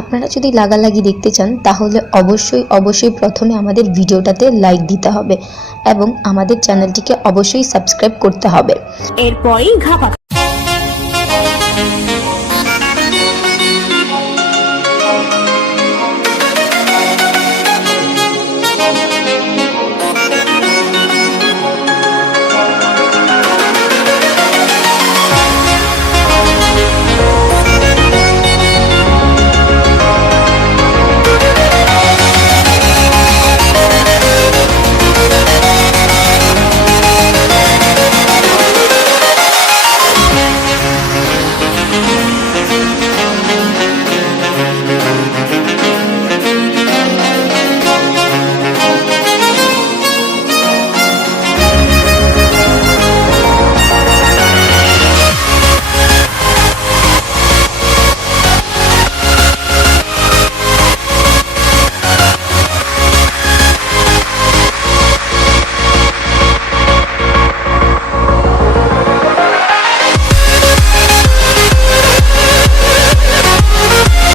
আপনারা যদি লাগালাগি দেখতে চান তাহলে অবশ্যই প্রথমে আমাদের ভিডিওটাতে লাইক দিতে হবে এবং আমাদের চ্যানেলটিকে অবশ্যই সাবস্ক্রাইব করতে হবে। এরপরই ঘাপা